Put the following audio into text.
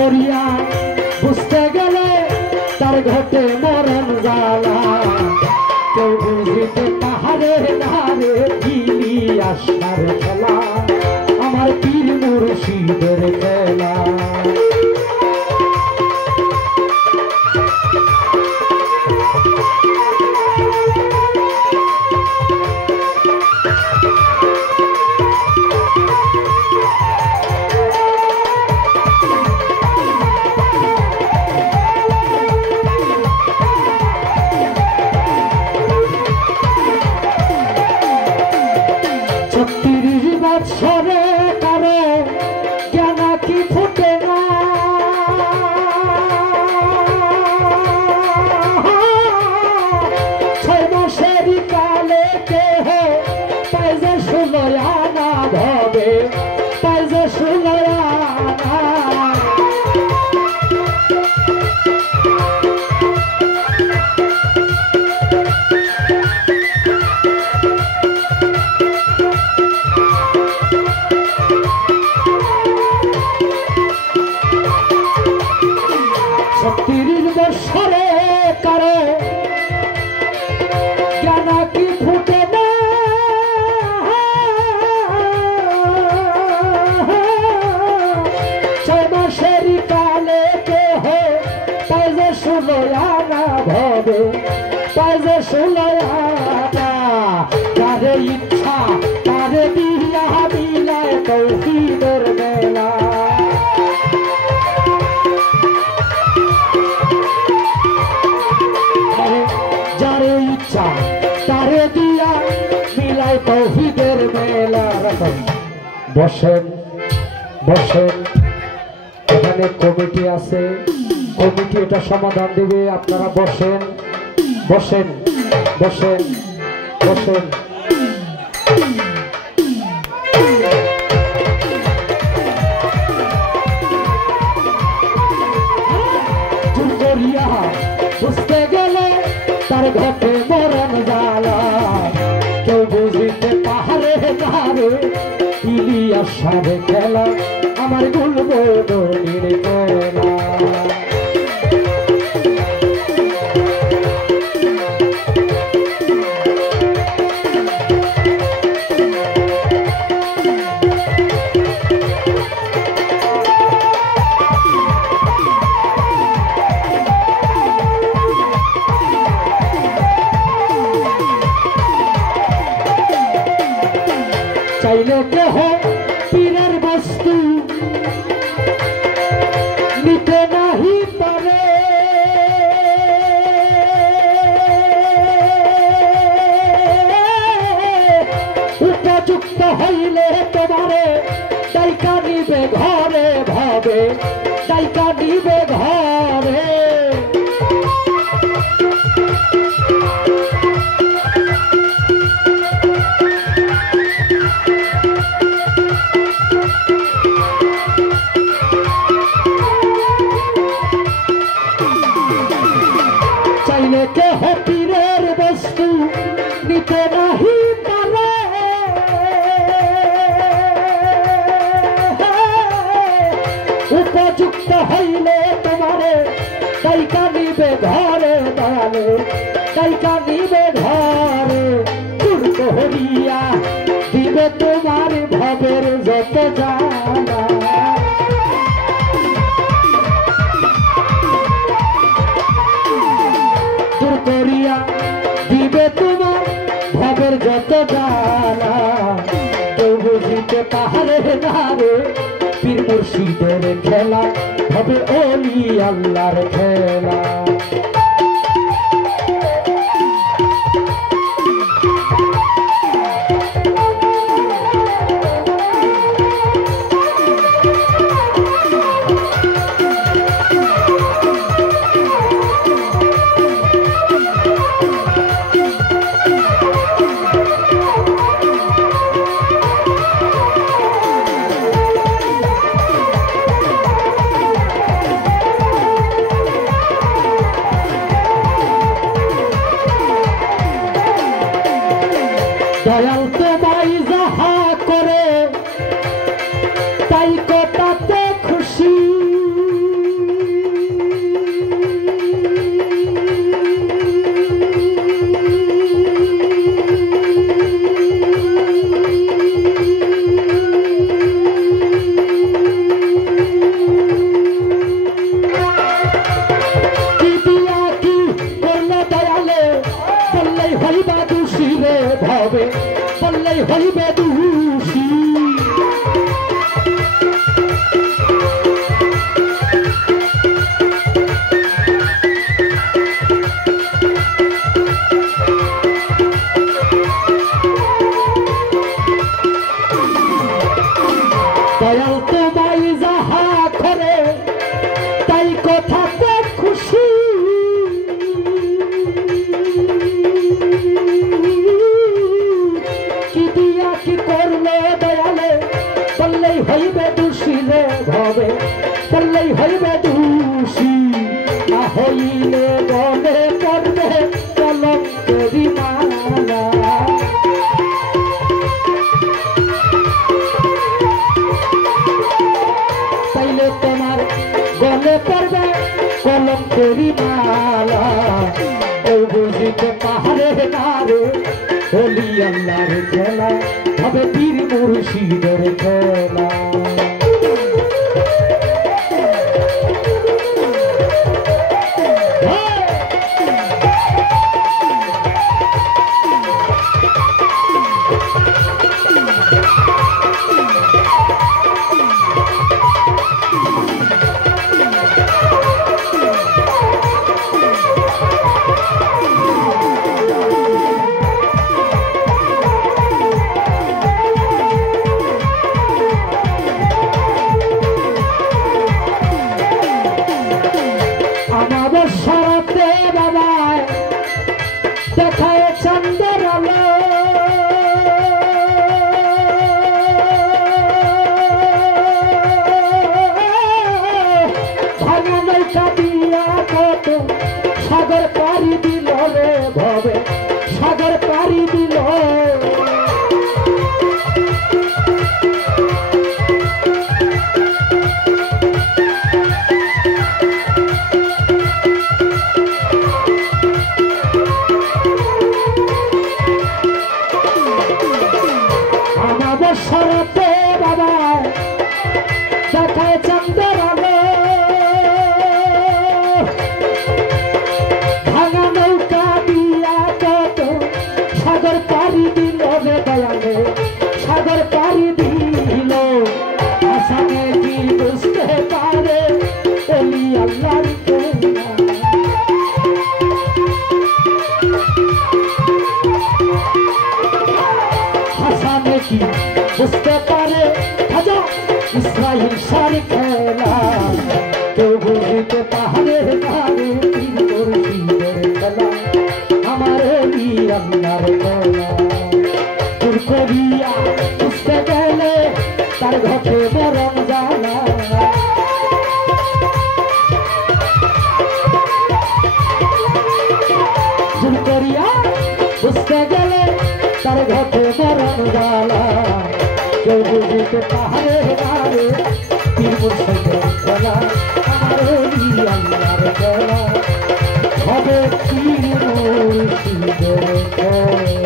করিয়া বুঝতে গেলে তার ঘটে মরণ জ্বালা কেউ বুঝিতে তাহারে নারে কিলি আসার খেলা আমার পীর মুর্শিদের খেলা বৎসরে কারো জ্ঞান কি ফুটে না ছয় মাসের কালে কেহ পাই যে সুলয়ানা ভবে পাই যে সুলয়ানা বৎসরে কারো জ্ঞান কি ফুটে না ছয় মাসের কালে কেহ পাই যে সুলয়ানা ভবে পাই যে সুলয়ানা তারে ইচ্ছা তারে দিয়া বিলায় তৌহিদের মেলা যারে ইচ্ছা তারে দিয়া মিলাই তৌহিদের মেলা বসেন বসেন এখানে কমিটি আছে কমিটি এটা সমাধান দিবে আপনারা বসেন বসেন বসেন বসেন বুঝতে গেলে তার ঘটে মরণ জ্বালা কেউ বুঝিতে পাহাড়ে ধারে ইলিয়াসের খেলা আমার গুলবদনির খেলা চাইলে কেহ পীরের বস্তু নিতে নাহি পারে উপযুক্ত হইলে তোমারে ডাইকা নিবে ঘরে ভাবে ডাইকা নিবে ঘরে চাইলে কেহ পীরের বস্তু নিতে নাহি পারে উপযুক্ত হইলে তোমারে ডাইকা নিবে ঘরে দালে ডাইকা নিবে ঘরে দূর করিয়া দিবে তোমার ভবের যত জ্বালা দূর করিয়া দিবে তোমার ভবের যত জ্বালা কেউ বুঝিতে পাহাড়ে নারে পীর মুর্শিদের খেলা হবে ওলি আল্লাহর খেলা দয়াল তোমায় যাহা করে তাই কথাতে খুশি দয়ালে বললেই হইবা দোষী রে ভবে বললেই হইবে দোষী দয়াল তোমায় যাহা করে তাই কথাতে খুশি কি দিয়া কি করলে দয়ালে বললেই হইবে দোষী রে ভবে বললেই হইবে দোষী না হইলে মনে পড়বে কলঙ্কেরি মালা তাইলে তোমার গলে পড়বে কলঙ্কেরি মালা ও বুঝিতে পাহাড়ে নারে হলি আল্লাহর খেলা হবে পীর মুর্শিদের খেলা সরতে বাবায় দেখায় চন্দ্র আলো ভাঙা নৌকা দিয়া কত সাগর পাড়ি দিল রে ভবে সাগর পাড়ি দিল সরতে বাবা দেখায় চন্দ্র আলো ভাঙা নৌকা দিয়া কত সাগর পাড়ি দিল রে দয়ালে সাগর পাড়ি দিল আসামে কি বুঝতে পারে ওলি আল্লাহর খেলা হাসানে কি বুঝতে পারে খাজা ইসরাইল সার খেলা কেউ বুঝতে পাহাড়ের নারে পীর মুর্শিদের খেলা আমার ওলি আল্লাহর খেলা দূর করিয়া বুঝতে গেলে তার ঘটে মরণ জ্বালা দূর করিয়া বুঝতে গেলে তার ঘটে মরণ জ্বালা কেউ বুঝতে পাহাড়ের নারে পীর মুর্শিদের খেলা আমার ওলি আল্লাহর খেলা হবে পীর মুর্শিদের খেলা।